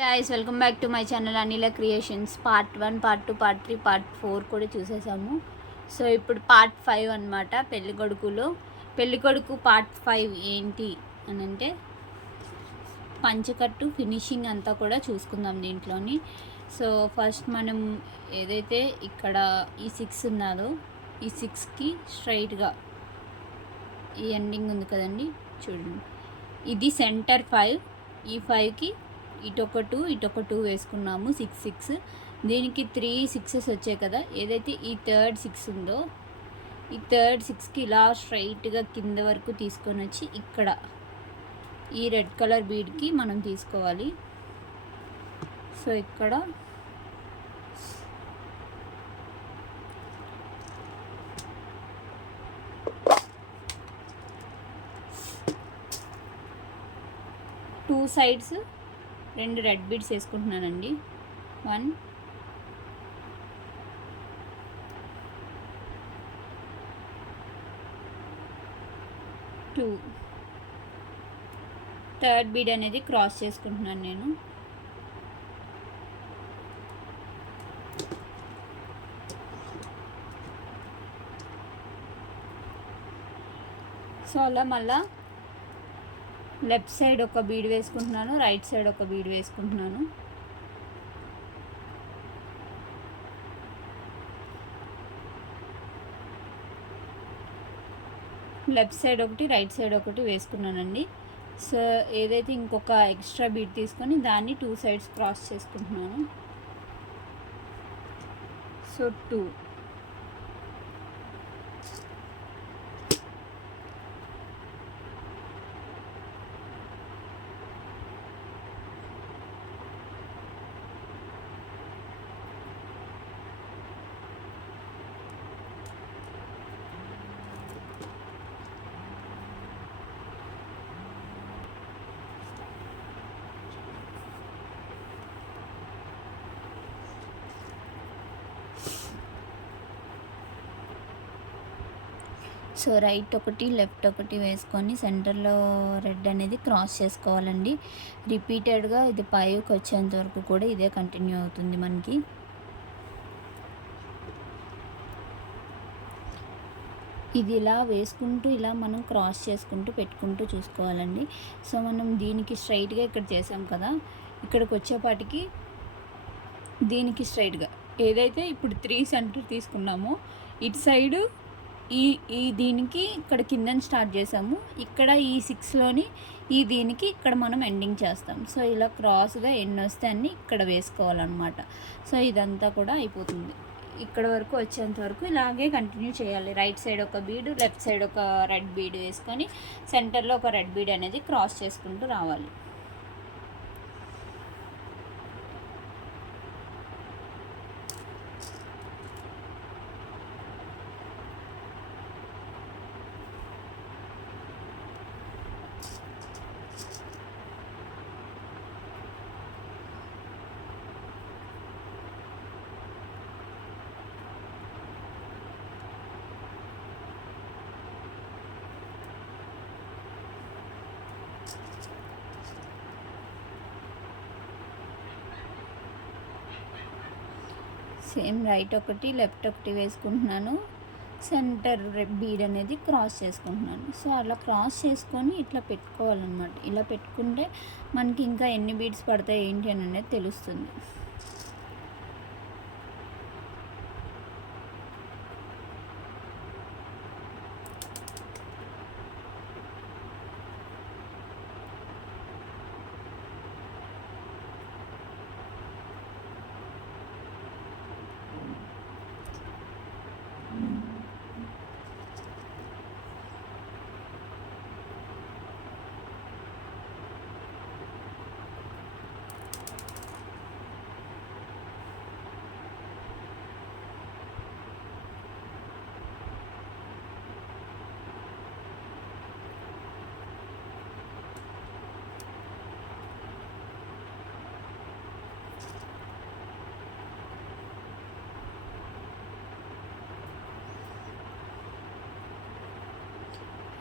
Guys welcome back to my channel Anila creations. Part 1, part 2, part 3, part 4 కూడా చూసేసాము. So ఇప్పుడు part 5 అనమాట. పెళ్ళికొడుకు part 5 ఏంటి అని అంటే పంచకట్టు ఫినిషింగ్ అంతా కూడా చూసుకుందాం దీంట్లోని. సో ఫస్ట్ మనం ఏదైతే ఇక్కడ ఈ 6 ఉన్నదో ఈ 6కి స్ట్రైట్గా ఈ ఎండింగ్ ఉంది కదండి, చూడండి. ఇది సెంటర్ 5, ఈ 5కి ఇటొక 2 వేసుకున్నాము. 6 6, దీనికి 3 6s వచ్చాయి కదా. ఏదైతే ఈ థర్డ్ 6 ఉందో ఈ థర్డ్ 6కి ఇలా స్ట్రైట్గా కింద వరకు తీసుకొని వచ్చి ఇక్కడ ఈ రెడ్ కలర్ బీడ్కి మనం తీసుకోవాలి. సో ఇక్కడ టూ సైడ్స్ 2 రెడ్ బీడ్స్ వేసుకుంటున్నానండి. 1 2, థర్డ్ బీడ్ అనేది క్రాస్ చేసుకుంటున్నాను నేను. సో అలా మళ్ళా లెఫ్ట్ సైడ్ ఒక బీడ్ వేసుకుంటున్నాను, రైట్ సైడ్ ఒక బీడ్ వేసుకుంటున్నాను. లెఫ్ట్ సైడ్ ఒకటి, రైట్ సైడ్ ఒకటి వేసుకున్నానండి. సో ఏదైతే ఇంకొక ఎక్స్ట్రా బీడ్ తీసుకొని దాన్ని 2 సైడ్స్ క్రాస్ చేసుకుంటున్నాను. సో 2, సో రైట్ ఒకటి, లెఫ్ట్ ఒకటి వేసుకొని సెంటర్లో రెడ్ అనేది క్రాస్ చేసుకోవాలండి. రిపీటెడ్గా ఇది పైకి వచ్చేంత వరకు కూడా ఇదే కంటిన్యూ అవుతుంది మనకి. ఇది ఇలా వేసుకుంటూ ఇలా మనం క్రాస్ చేసుకుంటూ పెట్టుకుంటూ చూసుకోవాలండి. సో మనం దీనికి స్ట్రైట్గా ఇక్కడ చేసాం కదా, ఇక్కడికి వచ్చేపాటికి దీనికి స్ట్రైట్గా ఏదైతే ఇప్పుడు 3 సెంటర్ తీసుకున్నామో ఇటు సైడు ఈ దీనికి ఇక్కడ కిందని స్టార్ట్ చేసాము, ఇక్కడ ఈ 6లోని ఈ దీనికి ఇక్కడ మనం ఎండింగ్ చేస్తాం. సో ఇలా క్రాస్గా ఎన్ని వస్తే అన్నీ ఇక్కడ వేసుకోవాలన్నమాట. సో ఇదంతా కూడా అయిపోతుంది. ఇక్కడ వరకు వచ్చేంత వరకు ఇలాగే కంటిన్యూ చేయాలి. రైట్ సైడ్ ఒక బీడ్, లెఫ్ట్ సైడ్ ఒక రెడ్ బీడ్ వేసుకొని సెంటర్లో ఒక రెడ్ బీడ్ అనేది క్రాస్ చేసుకుంటూ రావాలి. సేమ్ రైట్ ఒకటి, లెఫ్ట్ ఒకటి వేసుకుంటున్నాను. సెంటర్ బీడ్ అనేది క్రాస్ చేసుకుంటున్నాను. సో అలా క్రాస్ చేసుకొని ఇట్లా పెట్టుకోవాలన్నమాట. ఇలా పెట్టుకుంటే మనకి ఇంకా ఎన్ని బీడ్స్ పడతాయి ఏంటి అని అనేది తెలుస్తుంది.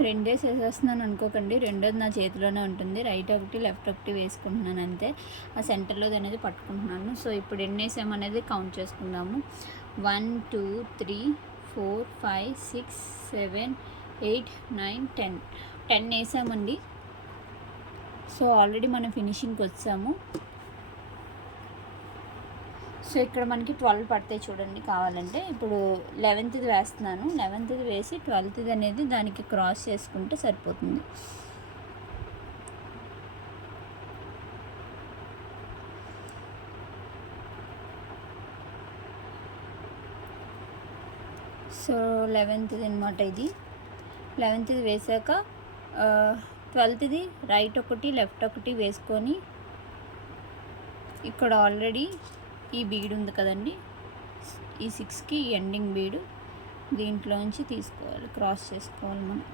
రెండేసి వేసేస్తున్నాను అనుకోకండి, రెండోది నా చేతిలోనే ఉంటుంది. రైట్ ఒకటి లెఫ్ట్ ఒకటి వేసుకుంటున్నాను అంతే. ఆ సెంటర్లోది అనేది పట్టుకుంటున్నాను. సో ఇప్పుడు ఎన్ని వేసామనేది కౌంట్ చేసుకుందాము. 1 2 3 4 5 6 7 8 9 10 వేసామండి. సో ఆల్రెడీ మనం ఫినిషింగ్కి వచ్చాము. సో ఇక్కడ మనకి 12 పడతాయి చూడండి. కావాలంటే ఇప్పుడు 11th వేస్తున్నాను. 11th వేసి 12th అనేది దానికి క్రాస్ చేసుకుంటే సరిపోతుంది. సో 11th అనమాట ఇది. 11th వేసాక 12th రైట్ ఒకటి లెఫ్ట్ ఒకటి వేసుకొని ఇక్కడ ఆల్రెడీ ఈ బీడ్ ఉంది కదండి, ఈ 6కి ఎండింగ్ బీడు దీంట్లోంచి తీసుకోవాలి, క్రాస్ చేసుకోవాలి మనం.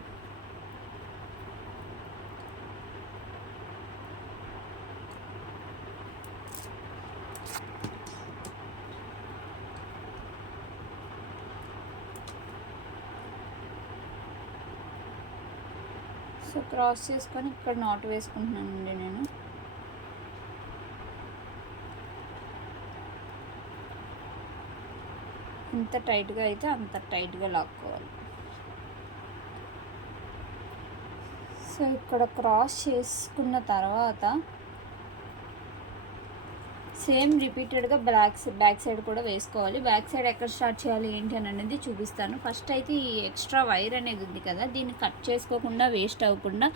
సో క్రాస్ చేసుకొని ఇక్కడ నాట్ వేసుకుంటున్నానండి నేను. ఎంత టైట్గా అయితే అంత టైట్గా లాక్కోవాలి. సో ఇక్కడ క్రాస్ చేసుకున్న తర్వాత సేమ్ రిపీటెడ్గా బ్యాక్ సైడ్ కూడా వేసుకోవాలి. బ్యాక్ సైడ్ ఎక్కడ స్టార్ట్ చేయాలి ఏంటి అని అనేది చూపిస్తాను. ఫస్ట్ అయితే ఈ ఎక్స్ట్రా వైర్ అనేది ఉంది కదా, దీన్ని కట్ చేసుకోకుండా వేస్ట్ అవ్వకుండా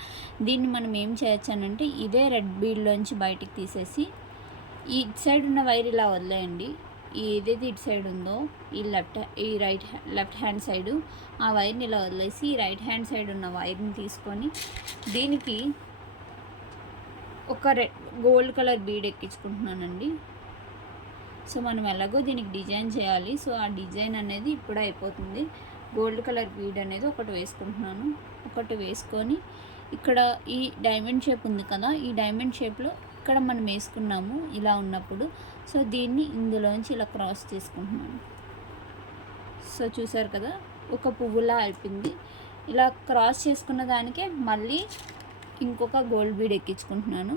దీన్ని మనం ఏం చేయొచ్చు అనంటే ఇదే రెడ్ బీడ్లోంచి బయటికి తీసేసి ఈ సైడ్ ఉన్న వైర్ ఇలా వదిలేయండి. ఏదైతే ఇటు సైడ్ ఉందో ఈ లెఫ్ట్ హ్యాండ్ సైడు ఆ వైర్ని ఇలా వదిలేసి ఈ రైట్ హ్యాండ్ సైడ్ ఉన్న వైర్ని తీసుకొని దీనికి ఒక గోల్డ్ కలర్ బీడ్ ఎక్కించుకుంటున్నానండి. సో మనం ఎలాగో దీనికి డిజైన్ చేయాలి. సో ఆ డిజైన్ అనేది ఇప్పుడు అయిపోతుంది. గోల్డ్ కలర్ బీడ్ అనేది ఒకటి వేసుకుంటున్నాను. ఒకటి వేసుకొని ఇక్కడ ఈ డైమండ్ షేప్ ఉంది కదా, ఈ డైమండ్ షేప్లో ఇక్కడ మనం వేసుకున్నాము ఇలా ఉన్నప్పుడు. సో దీన్ని ఇందులోంచి ఇలా క్రాస్ చేసుకుంటున్నాను. సో చూసారు కదా, ఒక పువ్వులా అయిపోయింది. ఇలా క్రాస్ చేసుకున్న దానికే మళ్ళీ ఇంకొక గోల్డ్ బీడ్ ఎక్కించుకుంటున్నాను.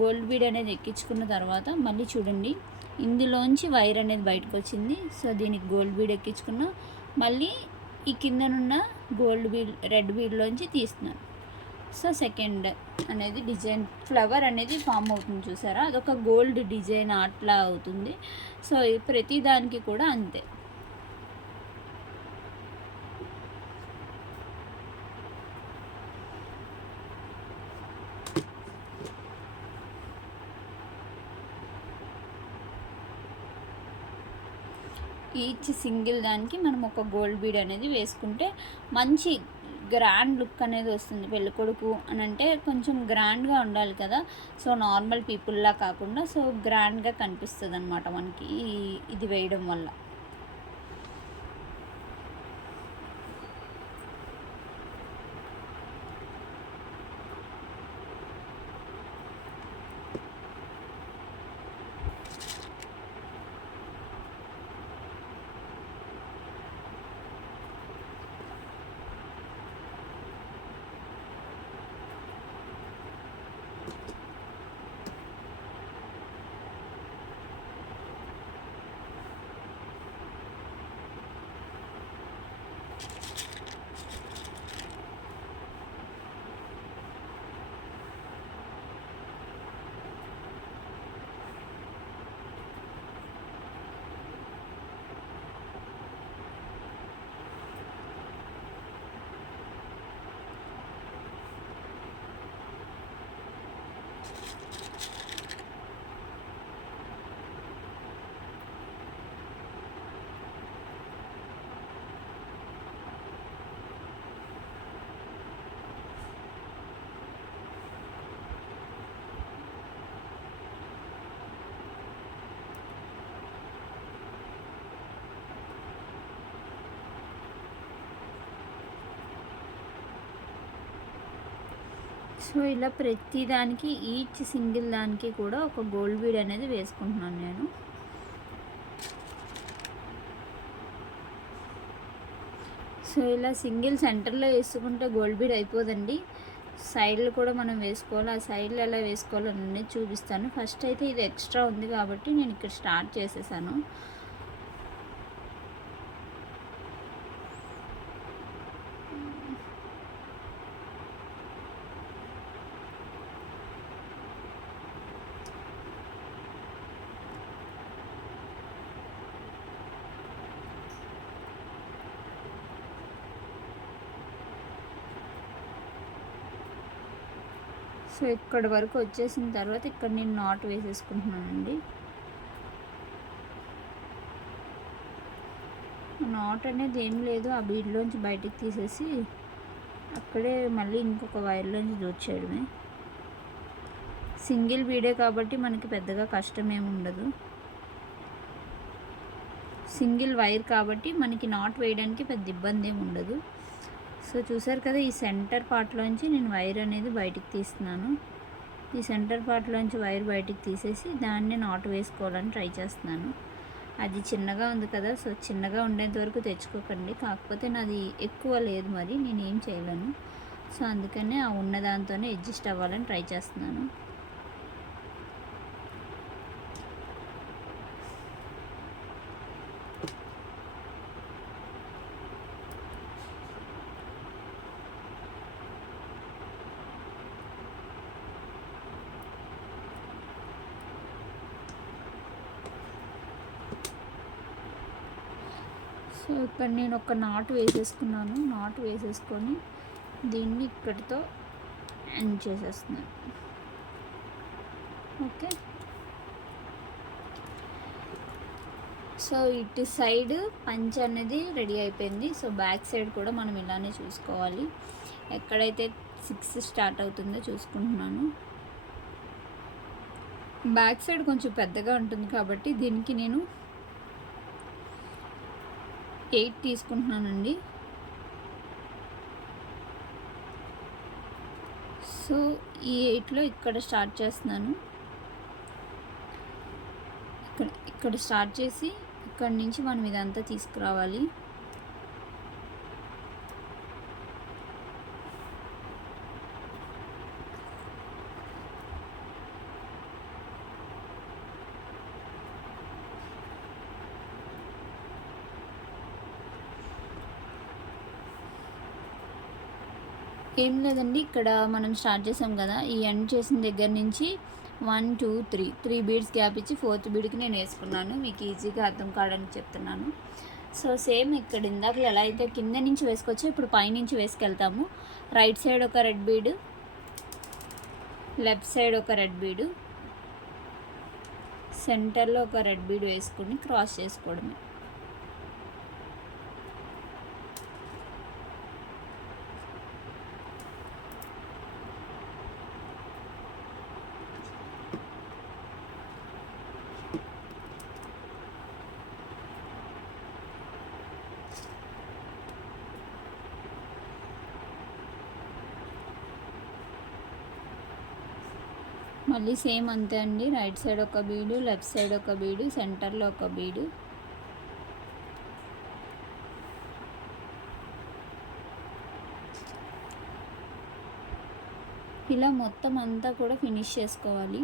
గోల్డ్ బీడ్ అనేది ఎక్కించుకున్న తర్వాత మళ్ళీ చూడండి ఇందులోంచి వైర్ అనేది బయటకు వచ్చింది. సో దీనికి గోల్డ్ బీడ్ ఎక్కించుకున్నా, మళ్ళీ ఈ కిందనున్న గోల్డ్ బీడ్ రెడ్ బీడ్లోంచి తీస్తున్నాను. సో సెకండ్ అనేది డిజైన్ ఫ్లవర్ అనేది ఫామ్ అవుతుంది చూసారా, అదొక గోల్డ్ డిజైన్ అట్లా అవుతుంది. సో ప్రతి దానికి కూడా అంతే. ఈచ్ సింగిల్ దానికి మనం ఒక గోల్డ్ బీడ్ అనేది వేసుకుంటే మంచి గ్రాండ్ లుక్ అనేది వస్తుంది. పెళ్ళికొడుకు అని అంటే కొంచెం గ్రాండ్గా ఉండాలి కదా, సో నార్మల్ పీపుల్లా కాకుండా సో గ్రాండ్గా కనిపిస్తుంది అన్నమాట మనకి ఇది వేయడం వల్ల. సో ఇలా ప్రతి దానికి ఈచ్ సింగిల్ దానికి కూడా ఒక గోల్డ్ బీడ్ అనేది వేసుకుంటున్నాను నేను. సో ఇలా సింగిల్ సెంటర్లో వేసుకుంటే గోల్డ్ బీడ్ అయిపోదండి. సైడ్లు కూడా మనం వేసుకోవాలి. ఆ సైడ్లు ఎలా వేసుకోవాలో అనేది చూపిస్తాను. ఫస్ట్ అయితే ఇది ఎక్స్ట్రా ఉంది కాబట్టి నేను ఇక్కడ స్టార్ట్ చేసేసాను. సో ఇక్కడ వరకు వచ్చేసిన తర్వాత ఇక్కడ నేను నాట్ వేసేసుకుంటున్నానండి. నాట్ అనేది ఏం లేదు, ఆ బీడ్లోంచి బయటికి తీసేసి అక్కడే మళ్ళీ ఇంకొక వైర్లోంచి దూర్చేయడమే. సింగిల్ బీడే కాబట్టి మనకి పెద్దగా కష్టం ఏమి ఉండదు. సింగిల్ వైర్ కాబట్టి మనకి నాట్ వేయడానికి పెద్ద ఇబ్బంది ఏమి ఉండదు. సో చూసారు కదా, ఈ సెంటర్ పార్ట్లోంచి నేను వైర్ అనేది బయటికి తీస్తున్నాను. ఈ సెంటర్ పార్ట్లోంచి వైర్ బయటికి తీసేసి దాన్ని నాట్ వేసుకోవాలని ట్రై చేస్తున్నాను. అది చిన్నగా ఉంది కదా, సో చిన్నగా ఉండేంత వరకు తెచ్చుకోకండి. కాకపోతే నాది ఎక్కువ లేదు, మరి నేను ఏం చేయలేను. సో అందుకనే ఆ ఉన్న దాంతోనే అడ్జస్ట్ అవ్వాలని ట్రై చేస్తున్నాను. సో ఇక్కడ నేను ఒక నాట్ వేసేసుకున్నాను. నాట్ వేసేసుకొని దీన్ని ఇక్కడితో ఎండ్ చేసేస్తున్నాను. ఓకే, సో ఇటు సైడ్ పంచ్ అనేది రెడీ అయిపోయింది. సో బ్యాక్ సైడ్ కూడా మనం ఇలానే చూసుకోవాలి. ఎక్కడైతే 6 స్టార్ట్ అవుతుందో చూసుకుంటున్నాను. బ్యాక్ సైడ్ కొంచెం పెద్దగా ఉంటుంది కాబట్టి దీనికి నేను 8 తీసుకుంటున్నానండి. సో ఈ 8లో ఇక్కడ స్టార్ట్ చేస్తున్నాను. ఇక్కడ స్టార్ట్ చేసి ఇక్కడ నుంచి మనం ఇదంతా తీసుకురావాలి. ఏం లేదండి, ఇక్కడ మనం స్టార్ట్ చేసాం కదా, ఈ ఎండ్ చేసిన దగ్గర నుంచి 1 2 3 బీడ్స్ గ్యాప్ ఇచ్చి 4th బీడ్కి నేను వేసుకున్నాను. మీకు ఈజీగా అర్థం కావడానికి చెప్తున్నాను. సో సేమ్ ఇక్కడ ఇందాక ఎలా అయితే కింద నుంచి వేసుకోవచ్చో ఇప్పుడు పైనుంచి వేసుకెళ్తాము. రైట్ సైడ్ ఒక రెడ్ బీడ్, లెఫ్ట్ సైడ్ ఒక రెడ్ బీడు, సెంటర్లో ఒక రెడ్ బీడ్ వేసుకుని క్రాస్ చేసుకోవడమే. మళ్ళీ సేమ్ అంతే అండి, రైట్ సైడ్ ఒక బీడు, లెఫ్ట్ సైడ్ ఒక బీడు, సెంటర్లో ఒక బీడు. ఇలా మొత్తం అంతా కూడా ఫినిష్ చేసుకోవాలి.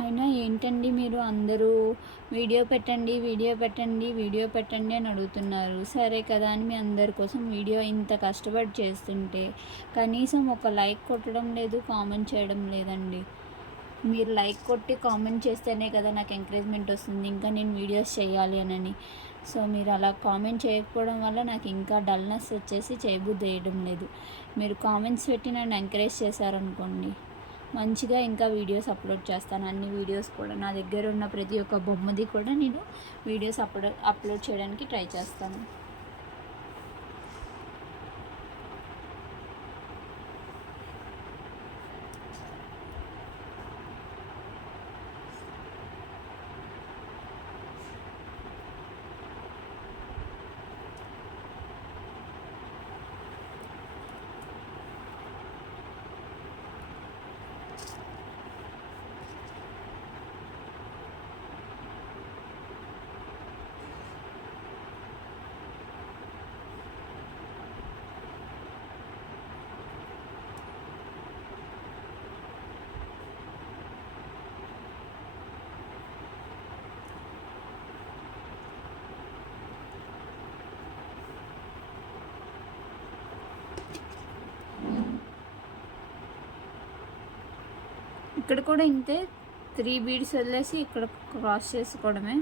అయినా ఏంటండి మీరు అందరూ వీడియో పెట్టండి అని అడుగుతున్నారు. సరే కదా అని మీ అందరి కోసం వీడియో ఇంత కష్టపడి చేస్తుంటే కనీసం ఒక లైక్ కొట్టడం లేదు, కామెంట్ చేయడం లేదండి. మీరు లైక్ కొట్టి కామెంట్ చేస్తేనే కదా నాకు ఎంకరేజ్మెంట్ వస్తుంది ఇంకా నేను వీడియోస్ చేయాలి అని. సో మీరు అలా కామెంట్ చేయకపోవడం వల్ల నాకు ఇంకా డల్నెస్ వచ్చేసి చేయబుద్ధి వేయడం లేదు. మీరు కామెంట్స్ పెట్టి నన్ను ఎంకరేజ్ చేశారనుకోండి, మంచిగా ఇంకా వీడియోస్ అప్లోడ్ చేస్తాను. అన్ని వీడియోస్ కూడా నా దగ్గర ఉన్న ప్రతి ఒక్క బొమ్మది కూడా నేను వీడియోస్ అప్లోడ్ చేయడానికి ట్రై చేస్తాను. ఇక్కడ కూడా ఇంతే 3 బీడ్స్ వదిలేసి ఇక్కడ క్రాస్ చేసుకోవడమే.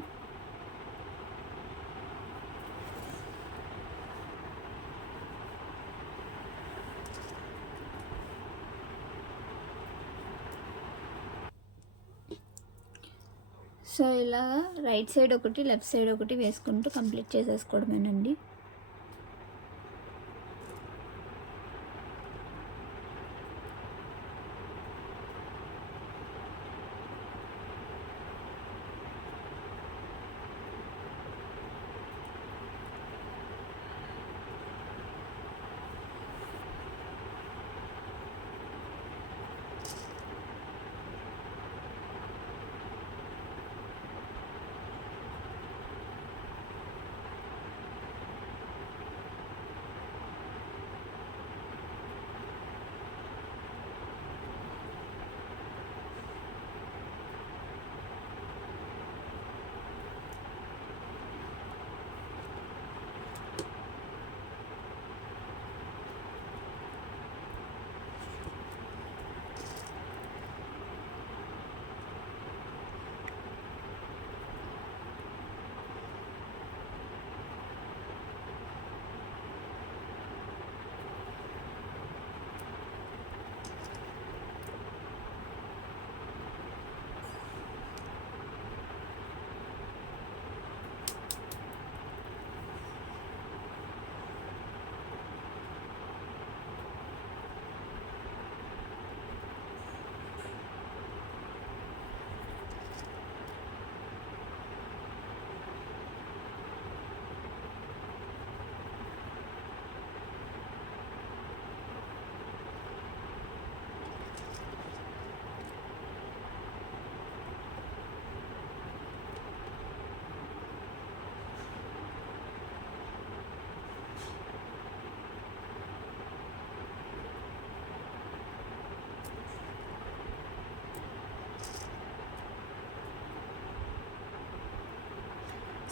సో ఇలా రైట్ సైడ్ ఒకటి లెఫ్ట్ సైడ్ ఒకటి వేసుకుంటూ కంప్లీట్ చేసేసుకోవడమేనండి.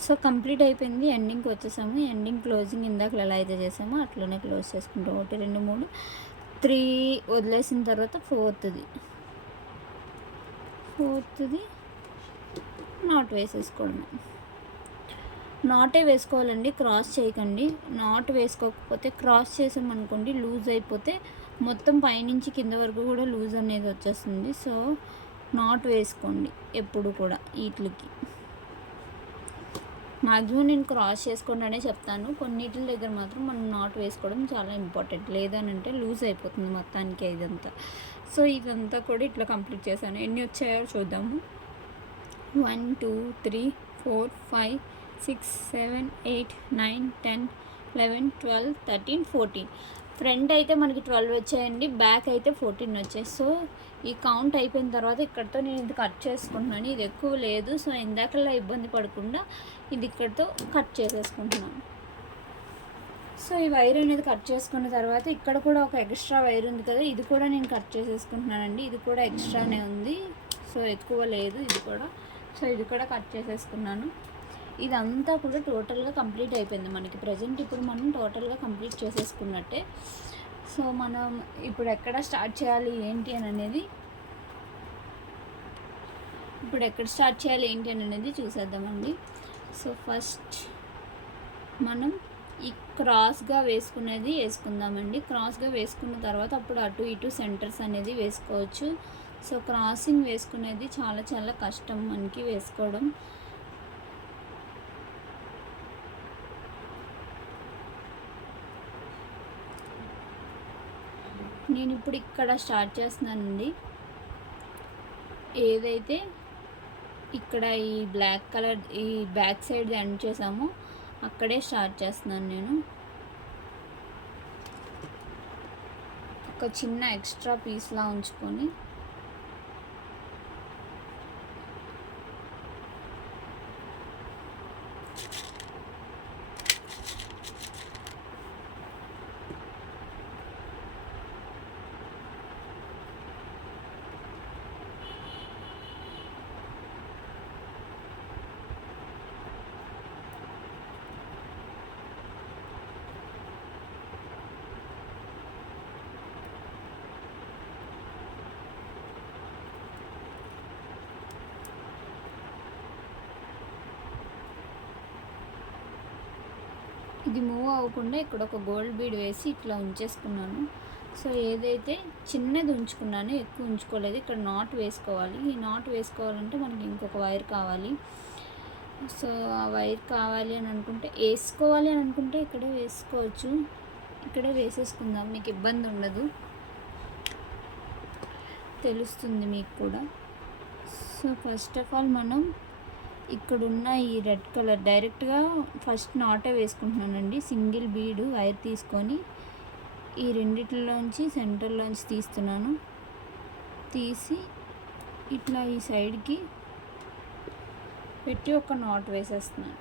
సో కంప్లీట్ అయిపోయింది. ఎండింగ్కి వచ్చేసాము. ఎండింగ్ క్లోజింగ్ ఇందాక ఎలా అయితే చేసామో అట్లనే క్లోజ్ చేసుకుంటాం. 1 2 3 3 వదిలేసిన తర్వాత ఫోర్త్ది నాట్ వేసేసుకోవడమే. నాటే వేసుకోవాలండి, క్రాస్ చేయకండి. నాట్ వేసుకోకపోతే క్రాస్ చేసామనుకోండి లూజ్ అయిపోతే మొత్తం పైనుంచి కింద వరకు కూడా లూజ్ అనేది వచ్చేస్తుంది. సో నాట్ వేసుకోండి ఎప్పుడు కూడా వీటికి. మ్యాక్సిమం నేను క్రాస్ చేసుకోండి చెప్తాను. కొన్నిటి దగ్గర మాత్రం మనం నాట్ వేసుకోవడం చాలా ఇంపార్టెంట్. లేదనంటే లూజ్ అయిపోతుంది మొత్తానికి ఇదంతా. సో ఇదంతా కూడా ఇట్లా కంప్లీట్ చేశాను. ఎన్ని వచ్చాయో చూద్దాము. 1 2 3 4 5 6 7 8 9 10 11 12 13 14. ఫ్రంట్ అయితే మనకి 12 వచ్చాయండి, బ్యాక్ అయితే 14 వచ్చాయి. సో ఈ కౌంట్ అయిపోయిన తర్వాత ఇక్కడితో నేను ఇది కట్ చేసుకుంటున్నాను. ఇది ఎక్కువ లేదు, సో ఇందాకలా ఇబ్బంది పడకుండా ఇది ఇక్కడితో కట్ చేసేసుకుంటున్నాను. సో ఈ వైర్ అనేది కట్ చేసుకున్న తర్వాత ఇక్కడ కూడా ఒక ఎక్స్ట్రా వైర్ ఉంది కదా, ఇది కూడా నేను కట్ చేసేసుకుంటున్నానండి. ఇది కూడా ఎక్స్ట్రానే ఉంది, సో ఎక్కువ లేదు ఇది కూడా. సో ఇది కూడా కట్ చేసేసుకున్నాను. ఇదంతా కూడా టోటల్గా కంప్లీట్ అయిపోయింది మనకి. ప్రజెంట్ ఇప్పుడు మనం టోటల్గా కంప్లీట్ చేసేసుకున్నట్టే. సో మనం ఇప్పుడు ఎక్కడ స్టార్ట్ చేయాలి ఏంటి అని అనేది చూసేద్దామండి. సో ఫస్ట్ మనం ఈ క్రాస్గా వేసుకునేది వేసుకుందామండి. క్రాస్గా వేసుకున్న తర్వాత అప్పుడు అటు ఇటు సెంటర్స్ అనేది వేసుకోవచ్చు. సో క్రాసింగ్ వేసుకునేది చాలా చాలా కష్టం మనకి వేసుకోవడం. నేను ఇప్పుడు ఇక్కడ స్టార్ట్ చేస్తున్నానండి. ఏదైతే ఇక్కడ ఈ బ్లాక్ కలర్ ఈ బ్యాక్ సైడ్ ఎండ్ చేసామో అక్కడే స్టార్ట్ చేస్తున్నాను నేను. ఒక చిన్న ఎక్స్ట్రా పీస్లా ఉంచుకొని ఇది మూవ్ అవ్వకుండా ఇక్కడ ఒక గోల్డ్ బీడ్ వేసి ఇట్లా ఉంచేసుకున్నాను. సో ఏదైతే చిన్నది ఉంచుకున్నానో ఎక్కువ ఉంచుకోలేదు. ఇక్కడ నాట్ వేసుకోవాలి. ఈ నాట్ వేసుకోవాలంటే మనకి ఇంకొక వైర్ కావాలి. సో ఆ వైర్ కావాలి అని అనుకుంటే ఇక్కడే వేసుకోవచ్చు. ఇక్కడే వేసేసుకుందాం, మీకు ఇబ్బంది ఉండదు, తెలుస్తుంది మీకు కూడా. సో ఫస్ట్ ఆఫ్ ఆల్ మనం ఇక్కడున్న ఈ రెడ్ కలర్ డైరెక్ట్గా ఫస్ట్ నాటే వేసుకుంటున్నానండి. సింగిల్ బీడు వైర్ తీసుకొని ఈ రెండిట్లోంచి సెంటర్లోంచి తీస్తున్నాను. తీసి ఇట్లా ఈ సైడ్కి పెట్టి ఒక నాట్ వేసేస్తున్నాను.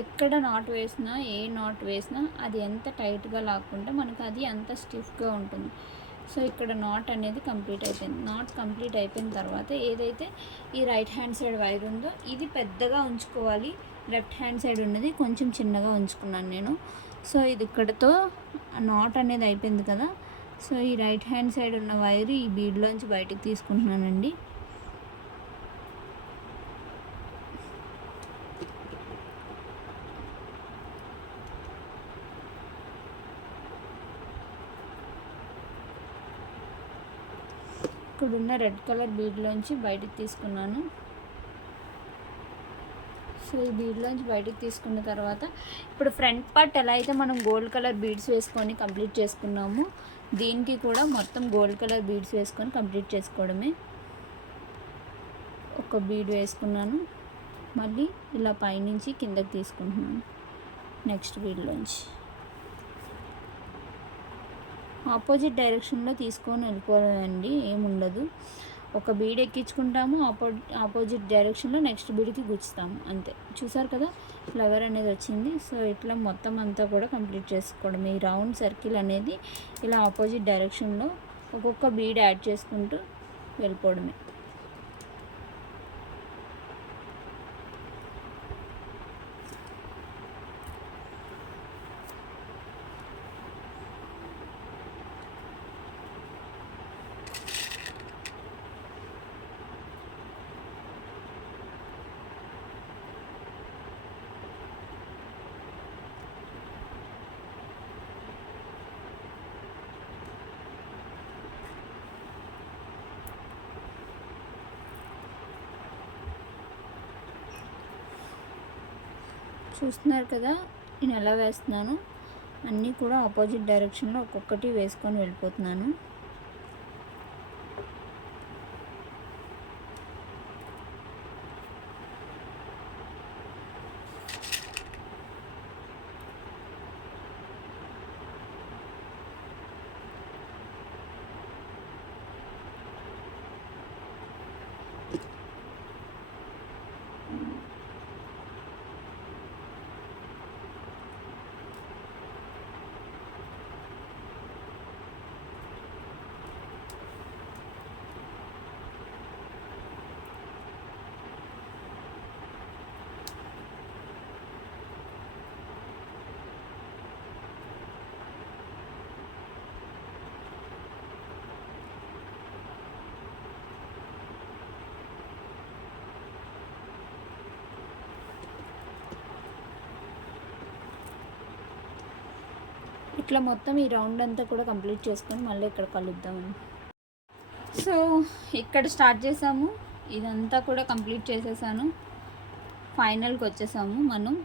ఎక్కడ నాట్ వేసినా, ఏ నాట్ వేసినా అది ఎంత టైట్గా లాక్కుంటే మనకు అది అంత స్టిఫ్గా ఉంటుంది. సో ఇక్కడ నాట్ అనేది కంప్లీట్ అయిపోయింది. నాట్ కంప్లీట్ అయిపోయిన తర్వాత ఏదైతే ఈ రైట్ హ్యాండ్ సైడ్ వైర్ ఉందో ఇది పెద్దగా ఉంచుకోవాలి. లెఫ్ట్ హ్యాండ్ సైడ్ ఉన్నది కొంచెం చిన్నగా ఉంచుకున్నాను నేను. సో ఇది ఇక్కడతో నాట్ అనేది అయిపోయింది కదా. సో ఈ రైట్ హ్యాండ్ సైడ్ ఉన్న వైర్ ఈ బీడ్లోంచి బయటకు తీసుకుంటున్నానండి. ఇక్కడున్న రెడ్ కలర్ బీడ్లోంచి బయటికి తీసుకున్నాను. సో ఈ బీడ్లోంచి బయటికి తీసుకున్న తర్వాత ఇప్పుడు ఫ్రంట్ పార్ట్ ఎలా అయితే మనం గోల్డ్ కలర్ బీడ్స్ వేసుకొని కంప్లీట్ చేసుకున్నామో దీనికి కూడా మొత్తం గోల్డ్ కలర్ బీడ్స్ వేసుకొని కంప్లీట్ చేసుకోవడమే. ఒక బీడ్ వేసుకున్నాను, మళ్ళీ ఇలా పైనుంచి కిందకి తీసుకుంటున్నాను నెక్స్ట్ బీడ్లోంచి. ఆపోజిట్ డైరెక్షన్లో తీసుకొని వెళ్ళిపోవాలండి, ఏముండదు. ఒక బీడ్ ఎక్కించుకుంటాము, ఆపోజిట్ డైరెక్షన్లో నెక్స్ట్ బీడ్కి గుచ్చుతాము, అంతే. చూసారు కదా ఫ్లవర్ అనేది వచ్చింది. సో ఇట్లా మొత్తం అంతా కూడా కంప్లీట్ చేసుకోవడం. ఈ రౌండ్ సర్కిల్ అనేది ఇలా ఆపోజిట్ డైరెక్షన్లో ఒక్కొక్క బీడ్ యాడ్ చేసుకుంటూ వెళ్ళిపోవడమే. చూస్తున్నారు కదా నేను ఎలా వేస్తున్నాను. అన్నీ కూడా ఆపోజిట్ డైరెక్షన్లో ఒక్కొక్కటి వేసుకొని వెళ్ళిపోతున్నాను. ఇట్లా మొత్తం ఈ రౌండ్ అంతా కూడా కంప్లీట్ చేసుకొని మళ్ళీ ఇక్కడ కలుద్దామని. సో ఇక్కడ స్టార్ట్ చేసాము, ఇదంతా కూడా కంప్లీట్ చేసేసాను. ఫైనల్కి వచ్చేసాము మనం.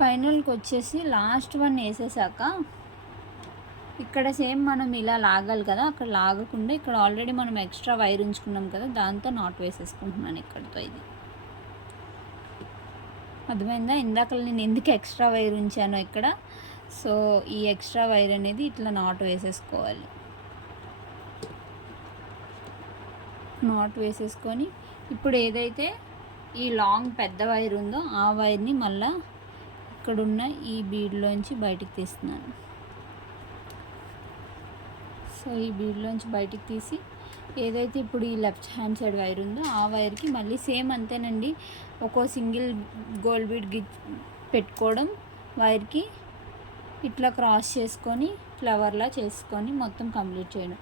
ఫైనల్కి వచ్చేసి లాస్ట్ వన్ వేసేసాక ఇక్కడ సేమ్ మనం ఇలా లాగాలి కదా, అక్కడ లాగకుండా ఇక్కడ ఆల్రెడీ మనం ఎక్స్ట్రా వైర్ ఉంచుకున్నాం కదా, దాంతో నాట్ వేసేసుకుంటున్నాను ఇక్కడితో. ఇది అర్థమైందా ఇందాక నేను ఎందుకు ఎక్స్ట్రా వైర్ ఉంచానో ఇక్కడ. సో ఈ ఎక్స్ట్రా వైర్ అనేది ఇట్లా నాట్ వేసేసుకోవాలి. నాట్ వేసేసుకొని ఇప్పుడు ఏదైతే ఈ లాంగ్ పెద్ద వైర్ ఉందో ఆ వైర్ని మళ్ళీ ఇక్కడున్న ఈ బీడ్లోంచి బయటికి తీస్తున్నాను. సో ఈ బీడ్లోంచి బయటికి తీసి ఏదైతే ఇప్పుడు ఈ లెఫ్ట్ హ్యాండ్ సైడ్ వైర్ ఉందో ఆ వైర్కి మళ్ళీ సేమ్ అంతేనండి, ఒక్కో సింగిల్ గోల్డ్ బీడ్ పెట్టుకోవడం, వైర్కి ఇట్లా క్రాస్ చేసుకొని ఫ్లవర్లా చేసుకొని మొత్తం కంప్లీట్ చేయడం.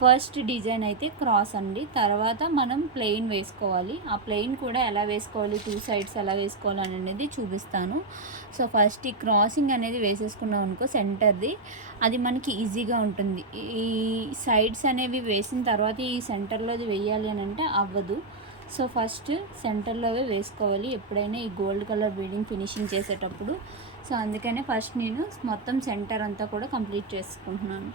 ఫస్ట్ డిజైన్ అయితే క్రాస్ అండి, తర్వాత మనం ప్లెయిన్ వేసుకోవాలి. ఆ ప్లెయిన్ కూడా ఎలా వేసుకోవాలి, 2 సైడ్స్ ఎలా వేసుకోవాలి అనేది చూపిస్తాను. సో ఫస్ట్ ఈ క్రాసింగ్ అనేది వేసేసుకున్నాం అనుకో సెంటర్ది, అది మనకి ఈజీగా ఉంటుంది. ఈ సైడ్స్ అనేవి వేసిన తర్వాత ఈ సెంటర్లోది వేయాలి అని అంటే అవ్వదు. సో ఫస్ట్ సెంటర్లోవే వేసుకోవాలి ఎప్పుడైనా ఈ గోల్డ్ కలర్ బీడింగ్ ఫినిషింగ్ చేసేటప్పుడు. సో అందుకనే ఫస్ట్ నేను మొత్తం సెంటర్ అంతా కూడా కంప్లీట్ చేసుకుంటున్నాను.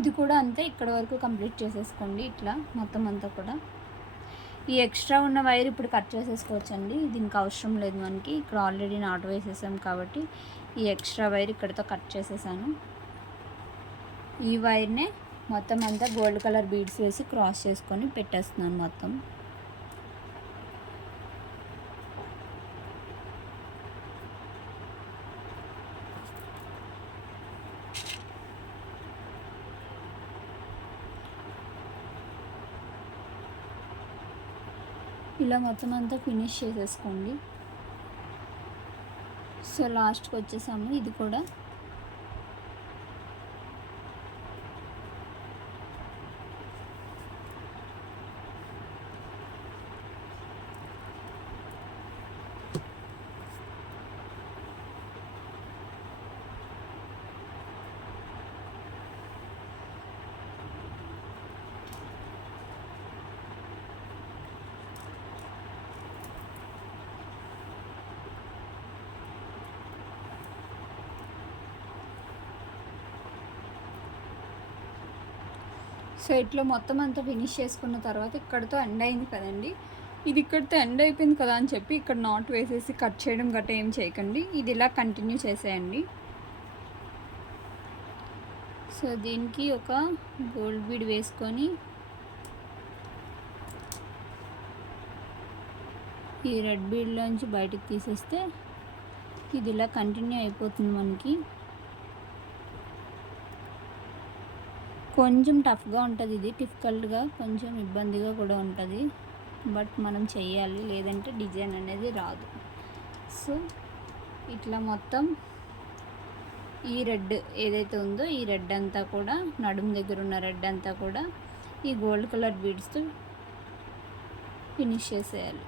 ఇది కూడా అంతే, ఇక్కడ వరకు కంప్లీట్ చేసేసుకోండి. ఇట్లా మొత్తం అంతా కూడా ఈ ఎక్స్ట్రా ఉన్న వైర్ ఇప్పుడు కట్ చేసేసుకోవచ్చండి, దీనికి అవసరం లేదు మనకి. ఇక్కడ ఆల్రెడీ నాటు వేసేసాం కాబట్టి ఈ ఎక్స్ట్రా వైర్ ఇక్కడితో కట్ చేసేసాను. ఈ వైర్నే మొత్తం అంతా గోల్డ్ కలర్ బీడ్స్ వేసి క్రాస్ చేసుకొని పెట్టేస్తున్నాను మొత్తం. ఇలా మొత్తం అంతా ఫినిష్ చేసేసుకోండి. సో లాస్ట్కి వచ్చేసాము. ఇది కూడా సో ఇట్లా మొత్తం అంతా ఫినిష్ చేసుకున్న తర్వాత ఇక్కడితో ఎండ్ అయింది కదండి, ఇది ఇక్కడితో ఎండ్ అయిపోయింది కదా అని చెప్పి ఇక్కడ నాట్ వేసేసి కట్ చేయడం గట్రా ఏం చేయకండి, ఇది ఇలా కంటిన్యూ చేసేయండి. సో దీనికి ఒక గోల్డ్ బీడ్ వేసుకొని ఈ రెడ్ బీడ్లోంచి బయటకు తీసేస్తే ఇది ఇలా కంటిన్యూ అయిపోతుంది మనకి. కొంచెం టఫ్గా ఉంటుంది, ఇది డిఫికల్ట్గా కొంచెం ఇబ్బందిగా కూడా ఉంటుంది, బట్ మనం చెయ్యాలి, లేదంటే డిజైన్ అనేది రాదు. సో ఇట్లా మొత్తం ఈ రెడ్ ఏదైతే ఉందో ఈ రెడ్ అంతా కూడా, నడుము దగ్గర ఉన్న రెడ్ అంతా కూడా ఈ గోల్డ్ కలర్ బీడ్స్తో ఫినిష్ చేసేయాలి.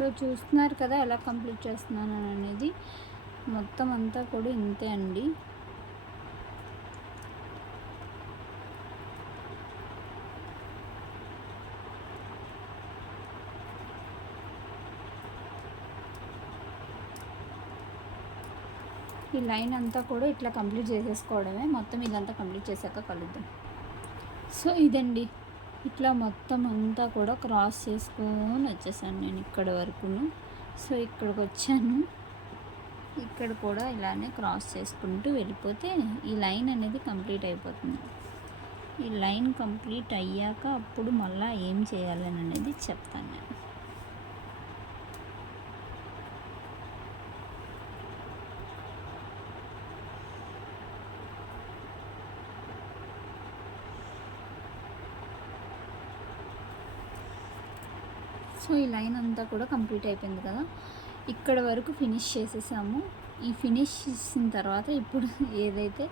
సో చూస్తున్నారు కదా ఎలా కంప్లీట్ చేస్తున్నాను అనేది, మొత్తం అంతా కూడా ఇంతే అండి. ఈ లైన్ అంతా కూడా ఇట్లా కంప్లీట్ చేసేసుకోవడమే, మొత్తం ఇదంతా కంప్లీట్ చేశాక కలుద్దాం. సో ఇదండి, ఇట్లా మొత్తం అంతా కూడా క్రాస్ చేసుకొని వచ్చేసాను నేను ఇక్కడ వరకును. సో ఇక్కడికి వచ్చాను, ఇక్కడ కూడా ఇలానే క్రాస్ చేసుకుంటూ వెళ్ళిపోతే ఈ లైన్ అనేది కంప్లీట్ అయిపోతుంది. ఈ లైన్ కంప్లీట్ అయ్యాక అప్పుడు మళ్ళీ ఏం చేయాలని అనేది చెప్తాను నేను. సో ఈ లైన్ అంతా కూడా కంప్లీట్ అయిపోయింది కదా, ఇక్కడ వరకు ఫినిష్ చేసేసాము. ఈ ఫినిష్ చేసిన తర్వాత ఇప్పుడు ఏదైతే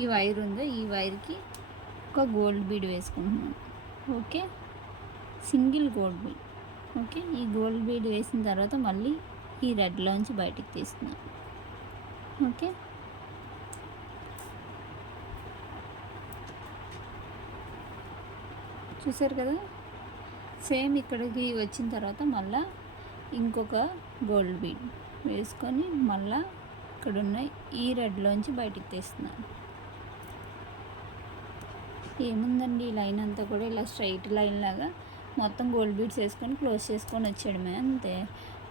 ఈ వైర్ ఉందో ఈ వైర్కి ఒక గోల్డ్ బీడ్ వేసుకుంటున్నాను. Okay, single gold bead. Okay, ఈ గోల్డ్ బీడ్ వేసిన తర్వాత మళ్ళీ ఈ రెడ్లోంచి బయటికి తీస్తున్నాను. ఓకే, చూసారు కదా. సేమ్ ఇక్కడికి వచ్చిన తర్వాత మళ్ళీ ఇంకొక గోల్డ్ బీడ్ వేసుకొని మళ్ళీ ఇక్కడున్న ఈ రెడ్లోంచి బయటికి తీస్తున్నాను. ఏముందండి, ఈ లైన్ అంతా కూడా ఇలా స్ట్రైట్ లైన్ లాగా మొత్తం గోల్డ్ బీడ్స్ వేసుకొని క్లోజ్ చేసుకొని వచ్చేయడమే, అంతే.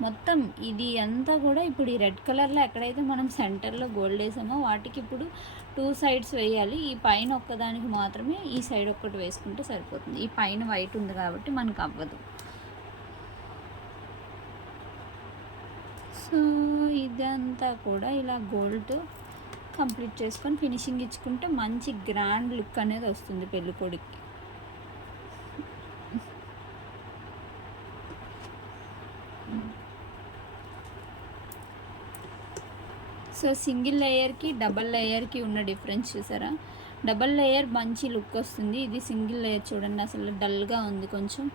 మొత్తం ఇది అంతా కూడా ఇప్పుడు ఈ రెడ్ కలర్లో ఎక్కడైతే మనం సెంటర్లో గోల్డ్ వేసామో వాటికి ఇప్పుడు 2 సైడ్స్ వేయాలి. ఈ పైన ఒక్కదానికి మాత్రమే ఈ సైడ్ ఒక్కటి వేసుకుంటే సరిపోతుంది. ఈ పైన వైట్ ఉంది కాబట్టి మనకు అవ్వదు. సో ఇదంతా కూడా ఇలా గోల్డ్ కంప్లీట్ చేసుకొని ఫినిషింగ్ ఇచ్చుకుంటే మంచి గ్రాండ్ లుక్ అనేది వస్తుంది పెళ్ళికొడుకి. సో సింగిల్ లేయర్కి డబల్ లేయర్కి ఉన్న డిఫరెన్స్ చూసారా. డబల్ లేయర్ మంచి లుక్ వస్తుంది, ఇది సింగిల్ లేయర్ చూడండి అసలు డల్గా ఉంది కొంచెం.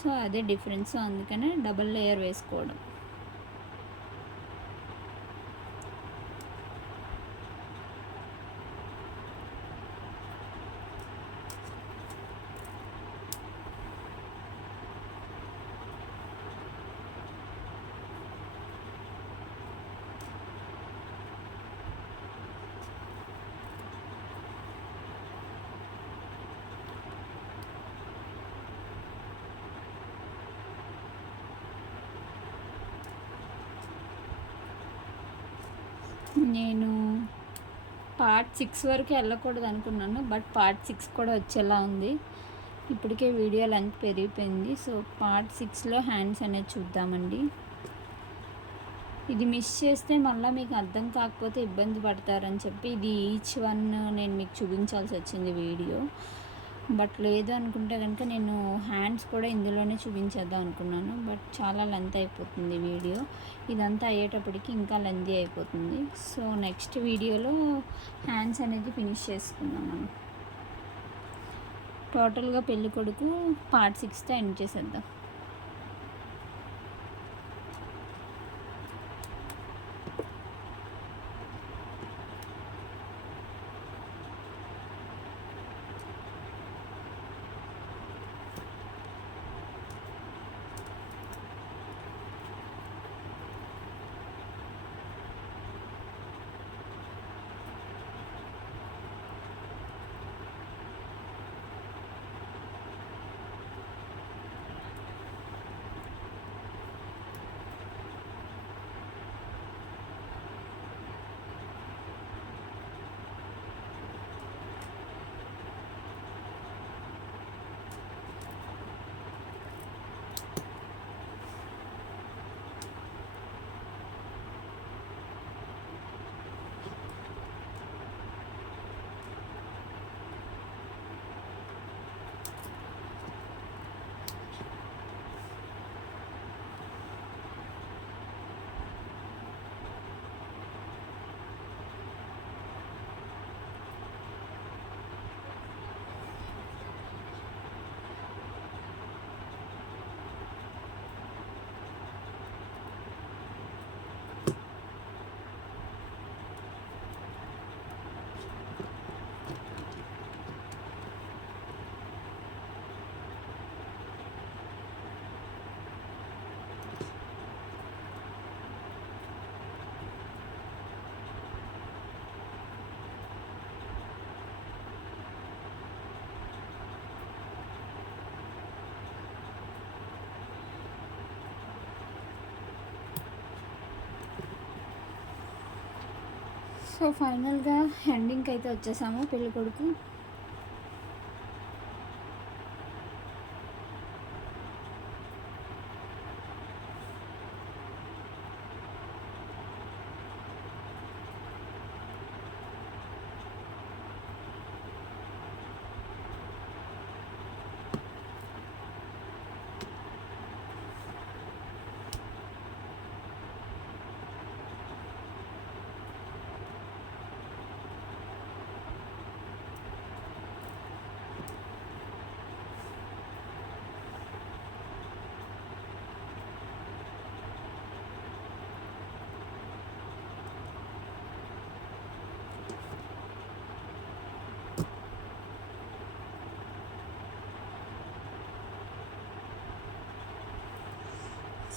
సో అదే డిఫరెన్స్, అందుకనే డబల్ లేయర్ వేసుకోవడం. నేను పార్ట్ 6 వరకు వెళ్ళకూడదు అనుకున్నాను, బట్ పార్ట్ 6 కూడా వచ్చేలా ఉంది. ఇప్పటికే వీడియో లెంత్ పెరిగిపోయింది. సో పార్ట్ 6లో హ్యాండ్స్ అనేది చూద్దామండి. ఇది మిస్ చేస్తే మళ్ళీ మీకు అర్థం కాకపోతే ఇబ్బంది పడతారని చెప్పి ఇది ఈచ్ వన్ నేను మీకు చూపించాల్సి వచ్చింది వీడియో. బట్ లేదు అనుకుంటే కనుక నేను హ్యాండ్స్ కూడా ఇందులోనే చూపించేద్దాం అనుకున్నాను, బట్ చాలా లెంత్ అయిపోతుంది వీడియో. ఇదంతా అయ్యేటప్పటికి ఇంకా లెంతీ అయిపోతుంది. సో నెక్స్ట్ వీడియోలో హ్యాండ్స్ అనేది ఫినిష్ చేసుకుందాం మనం. టోటల్గా పెళ్ళికొడుకు పార్ట్ 6తో ఎండ్ చేసేద్దాం. సో ఫైనల్గా ఎండింగ్కి అయితే వచ్చేసాము పెళ్ళికొడుకు.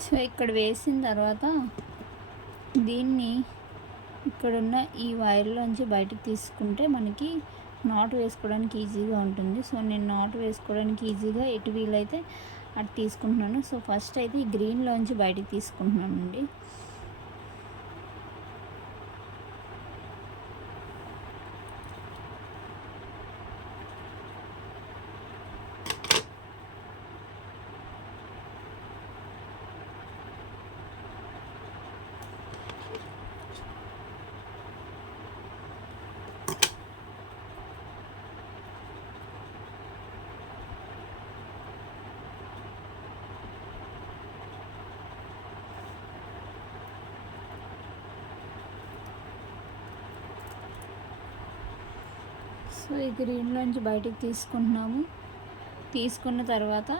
సో ఇక్కడ వేసిన తర్వాత దీన్ని ఇక్కడున్న ఈ వైర్లోంచి బయటకు తీసుకుంటే మనకి నాట్ వేసుకోవడానికి ఈజీగా ఉంటుంది. సో నేను నాట్ వేసుకోవడానికి ఈజీగా ఎటు వీలైతే అటు తీసుకుంటున్నాను. సో ఫస్ట్ అయితే ఈ గ్రీన్లోంచి బయటకు తీసుకుంటున్నానండి. సో ఈ గ్రీన్లోంచి బయటికి తీసుకుంటున్నాము. తీసుకున్న తర్వాత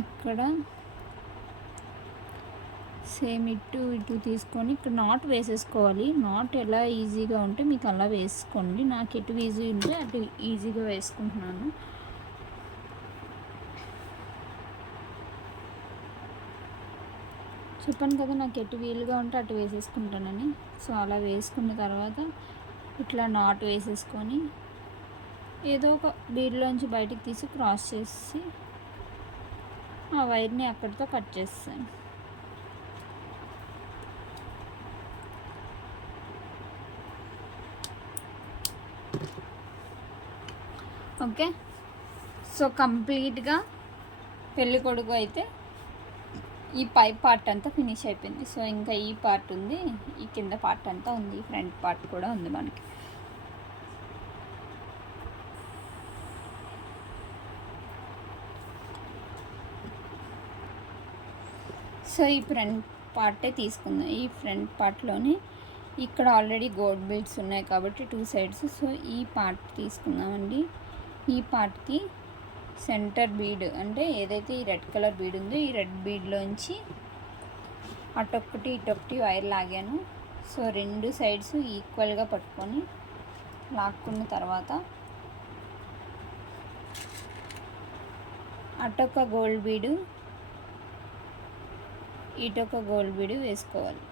ఇక్కడ సేమ్ ఇటు తీసుకొని ఇక్కడ నాట్ వేసేసుకోవాలి. నాట్ ఎలా ఈజీగా ఉంటే మీకు అలా వేసుకోండి. నాకు ఎటు ఈజీ ఉంటే అటు ఈజీగా వేసుకుంటున్నాను. చెప్పాను కదా నాకు ఎటు వీలుగా ఉంటే అటు వేసేసుకుంటానని. సో అలా వేసుకున్న తర్వాత ఇట్లా నాట్ వేసేసుకొని ఏదో ఒక బీడ్లోంచి బయటికి తీసి క్రాస్ చేసి ఆ వైర్ని అక్కడితో కట్ చేస్తాను. ఓకే, సో కంప్లీట్గా పెళ్ళికొడుకు అయితే ఈ పై పార్ట్ అంతా ఫినిష్ అయిపోయింది. సో ఇంకా ఈ పార్ట్ ఉంది, ఈ కింద పార్ట్ అంతా ఉంది, ఫ్రంట్ పార్ట్ కూడా ఉంది మనకి. సో ఈ ఫ్రంట్ పార్టే తీసుకుందాం. ఈ ఫ్రంట్ పార్ట్లోనే ఇక్కడ ఆల్రెడీ గోల్డ్ బీడ్స్ ఉన్నాయి కాబట్టి 2 సైడ్స్. సో ఈ పార్ట్ తీసుకుందామండి. ఈ పార్ట్కి సెంటర్ బీడ్ అంటే ఏదైతే ఈ రెడ్ కలర్ బీడ్ ఉందో ఈ రెడ్ బీడ్లోంచి అటొక్కటి ఇటొక్కటి వైర్ లాగాను. సో 2 సైడ్స్ ఈక్వల్గా పట్టుకొని లాక్కున్న తర్వాత అటొక్క గోల్డ్ బీడు ఇటొక గోల్డ్ బీడు వేసుకోవాలి.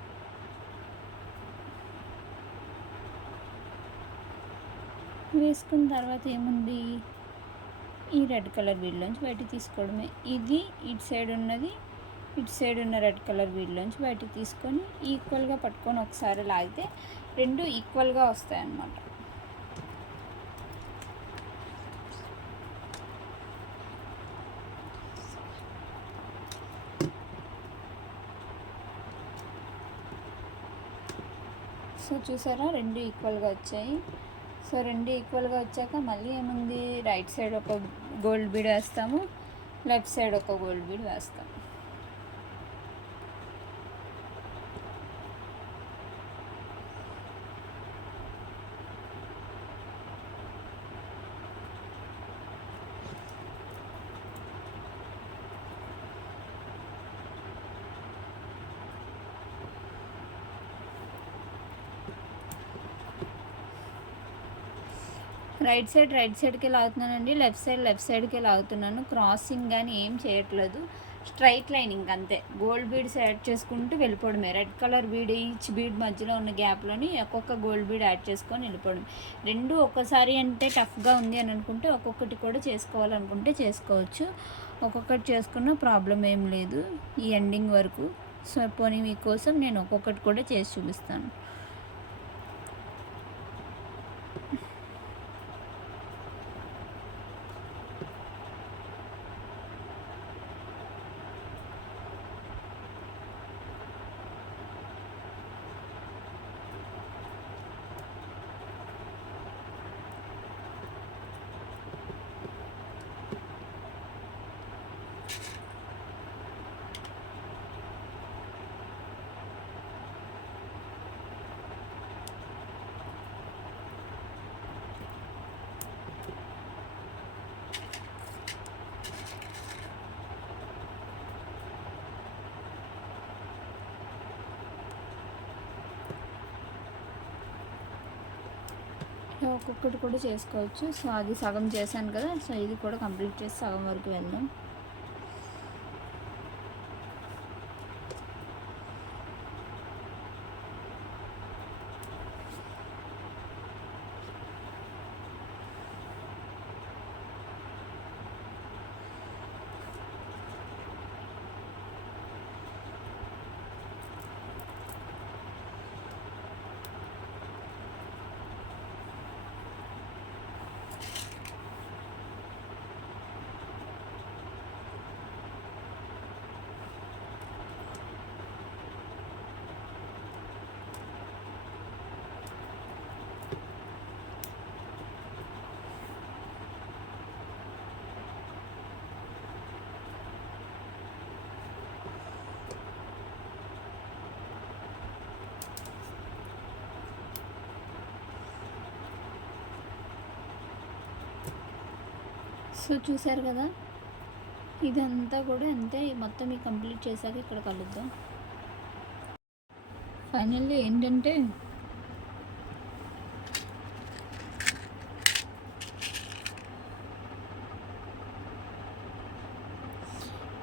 వేసుకున్న తర్వాత ఏముంది, ఈ రెడ్ కలర్ బీడ్లోంచి బయటికి తీసుకోవడమే. ఇది ఇటు సైడ్ ఉన్నది, ఇటు సైడ్ ఉన్న రెడ్ కలర్ బీడ్లోంచి బయటికి తీసుకొని ఈక్వల్గా పట్టుకొని ఒకసారి లాగితే 2 ఈక్వల్గా వస్తాయి అన్నమాట. సో చూసారా 2 ఈక్వల్గా వచ్చాయి. సో 2 ఈక్వల్గా వచ్చాక మళ్ళీ ఏముంది, రైట్ సైడ్ ఒక గోల్డ్ బీడ్ వేస్తాము, లెఫ్ట్ సైడ్ ఒక గోల్డ్ బీడ్ వేస్తాము. రైట్ సైడ్కి లాగుతున్నానండి, లెఫ్ట్ సైడ్కి లాగుతున్నాను. క్రాసింగ్ కానీ ఏం చేయట్లేదు, స్ట్రైట్ లైనింగ్ అంతే. గోల్డ్ బీడ్స్ యాడ్ చేసుకుంటూ వెళ్ళిపోవడమే. Red colour bead each bead మధ్యలో ఉన్న గ్యాప్లోని ఒక్కొక్క గోల్డ్ బీడ్ యాడ్ చేసుకొని వెళ్ళిపోవడం. 2 ఒక్కసారి అంటే టఫ్గా ఉంది అని అనుకుంటే ఒక్కొక్కటి కూడా చేసుకోవాలనుకుంటే చేసుకోవచ్చు. ఒక్కొక్కటి చేసుకున్న ప్రాబ్లం ఏం లేదు ఈ ఎండింగ్ వరకు. సో పోనీ మీకోసం నేను ఒక్కొక్కటి కూడా చేసి చూపిస్తాను. ఒక్కొక్కటి కూడా చేసుకోవచ్చు. సో అది సగం చేశాను కదా, సో ఇది కూడా కంప్లీట్ చేసి సగం వరకు వెళ్దాం. సో చూసారు కదా, ఇదంతా కూడా అంతే. మొత్తం ఈ కంప్లీట్ చేశాక ఇక్కడ కలుద్దాం. ఫైనల్లీ ఏంటంటే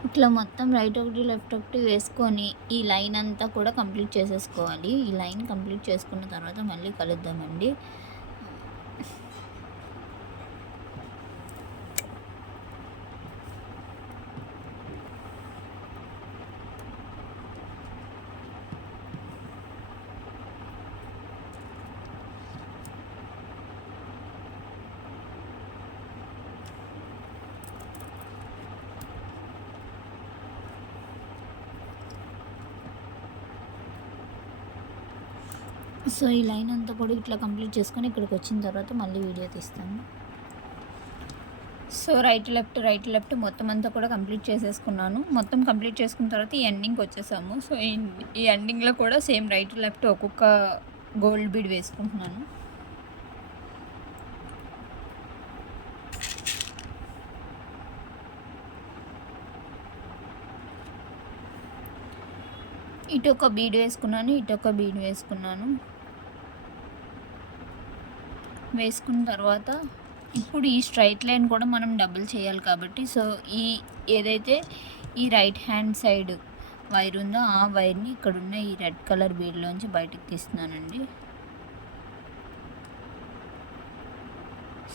ఇట్లా మొత్తం రైట్ ఒకటి లెఫ్ట్ ఒకటి వేసుకొని ఈ లైన్ అంతా కూడా కంప్లీట్ చేసేసుకోవాలి. ఈ లైన్ కంప్లీట్ చేసుకున్న తర్వాత మళ్ళీ కలుద్దామండి. సో ఈ లైన్ అంతా కూడా ఇట్లా కంప్లీట్ చేసుకొని ఇక్కడికి వచ్చిన తర్వాత మళ్ళీ వీడియో తీస్తాను. సో రైట్ లెఫ్ట్ మొత్తం అంతా కూడా కంప్లీట్ చేసేసుకున్నాను. మొత్తం కంప్లీట్ చేసుకున్న తర్వాత ఈ ఎండింగ్కి వచ్చేసాము. సో ఈ ఎండింగ్లో కూడా సేమ్ రైట్ లెఫ్ట్ ఒక్కొక్క గోల్డ్ బీడ్ వేసుకుంటున్నాను. ఇటు ఒక బీడ్ వేసుకున్నాను, ఇటు ఒక బీడ్ వేసుకున్నాను. వేసుకున్న తర్వాత ఇప్పుడు ఈ స్ట్రైట్ లైన్ కూడా మనం డబుల్ చేయాలి కాబట్టి, సో ఏదైతే ఈ రైట్ హ్యాండ్ సైడ్ వైర్ ఉందో ఆ వైర్ని ఇక్కడున్న ఈ రెడ్ కలర్ బీడ్లోంచి బయటికి తీస్తున్నానండి.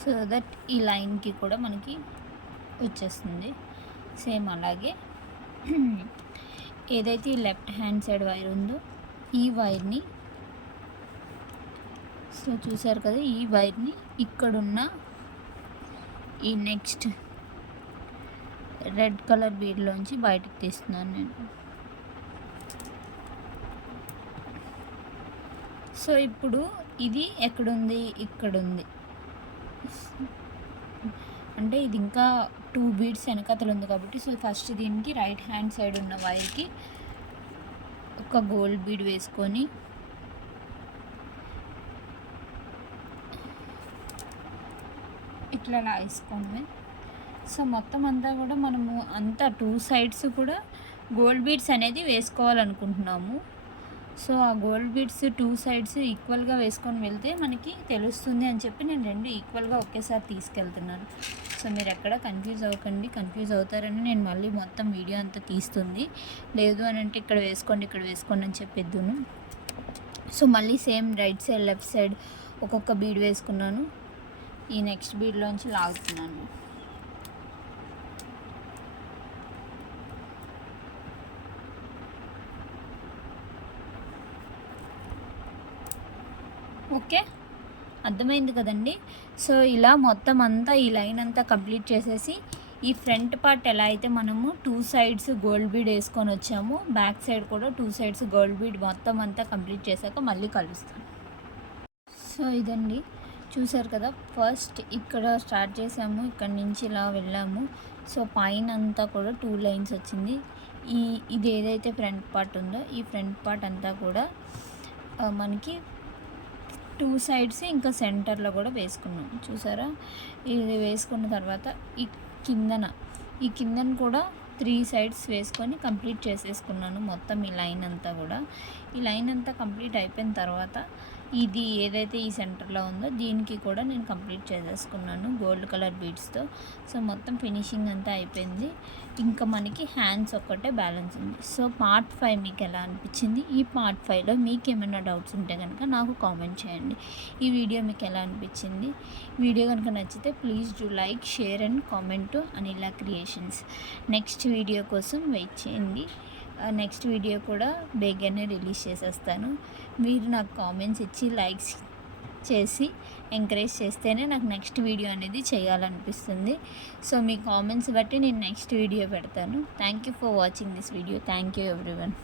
సో దట్ ఈ లైన్కి కూడా మనకి వచ్చేస్తుంది. సేమ్ అలాగే ఏదైతే ఈ లెఫ్ట్ హ్యాండ్ సైడ్ వైర్ ఉందో ఈ వైర్ని, సో చూసారు కదా, ఈ వైర్ని ఇక్కడున్న ఈ నెక్స్ట్ రెడ్ కలర్ బీడ్లోంచి బయటకు తీస్తున్నాను నేను. సో ఇప్పుడు ఇది ఎక్కడుంది, ఇక్కడుంది. అంటే ఇది ఇంకా 2 బీడ్స్ వెనకతలు ఉంది కాబట్టి, సో ఫస్ట్ దీనికి రైట్ హ్యాండ్ సైడ్ ఉన్న వైర్కి ఒక గోల్డ్ బీడ్ వేసుకొని ఇట్లా లాగేసుకోండి. సో మొత్తం అంతా కూడా మనము అంతా 2 సైడ్స్ కూడా గోల్డ్ బీడ్స్ అనేది వేసుకోవాలనుకుంటున్నాము. సో ఆ గోల్డ్ బీడ్స్ 2 సైడ్స్ ఈక్వల్గా వేసుకొని వెళ్తే మనకి తెలుస్తుంది అని చెప్పి నేను 2 ఈక్వల్గా ఒకేసారి తీసుకెళ్తున్నాను. సో మీరు ఎక్కడ కన్ఫ్యూజ్ అవ్వకండి. కన్ఫ్యూజ్ అవుతారని నేను మళ్ళీ మొత్తం వీడియో అంతా తీస్తుంది. లేదు అని అంటే ఇక్కడ వేసుకోండి అని చెప్పేద్దును. సో మళ్ళీ same right side left side ఒక్కొక్క బీడ్ వేసుకున్నాను. ఈ నెక్స్ట్ బీడ్లోంచి లాగుతున్నాను. ఓకే, అర్థమైంది కదండి. సో ఇలా మొత్తం అంతా ఈ లైన్ అంతా కంప్లీట్ చేసేసి ఈ ఫ్రంట్ పార్ట్ ఎలా అయితే మనము 2 సైడ్స్ గోల్డ్ బీడ్ వేసుకొని వచ్చాము, బ్యాక్ సైడ్ కూడా 2 సైడ్స్ గోల్డ్ బీడ్ మొత్తం అంతా కంప్లీట్ చేశాక మళ్ళీ కలుస్తాను. సో ఇదండి, చూసారు కదా, ఫస్ట్ ఇక్కడ స్టార్ట్ చేసాము, ఇక్కడ నుంచి ఇలా వెళ్ళాము. సో పైన అంతా కూడా 2 లైన్స్ వచ్చింది. ఇది ఏదైతే ఫ్రంట్ పార్ట్ ఉందో ఈ ఫ్రంట్ పార్ట్ అంతా కూడా మనకి 2 సైడ్స్ ఇంకా సెంటర్లో కూడా వేసుకున్నాం. చూసారా, ఇది వేసుకున్న తర్వాత ఈ కిందన కూడా 3 సైడ్స్ వేసుకొని కంప్లీట్ చేసేసుకున్నాను మొత్తం ఈ లైన్ అంతా కూడా. ఈ లైన్ అంతా కంప్లీట్ అయిపోయిన తర్వాత ఇది ఏదైతే ఈ సెంటర్లో ఉందో దీనికి కూడా నేను కంప్లీట్ చేసేసుకున్నాను గోల్డ్ కలర్ బీడ్స్తో. సో మొత్తం ఫినిషింగ్ అంతా అయిపోయింది. ఇంకా మనకి హ్యాండ్స్ ఒక్కటే బ్యాలెన్స్ ఉంది. సో పార్ట్ 5 మీకు ఎలా అనిపించింది? ఈ పార్ట్ 5లో మీకు ఏమైనా డౌట్స్ ఉంటే కనుక నాకు కామెంట్ చేయండి. ఈ వీడియో మీకు ఎలా అనిపించింది? వీడియో కనుక నచ్చితే please do like, share and comment Anila creations. Next video కోసం వెయిట్ చేయండి. నెక్స్ట్ వీడియో కూడా బేగానే రిలీజ్ చేసేస్తాను. మీరు నాకు కామెంట్స్ ఇచ్చి లైక్స్ చేసి ఎంకరేజ్ చేస్తేనే నాకు నెక్స్ట్ వీడియో అనేది చేయాలనిపిస్తుంది. సో మీ కామెంట్స్ బట్టి నేను నెక్స్ట్ వీడియో పెడతాను. Thank you for watching this video. Thank you everyone.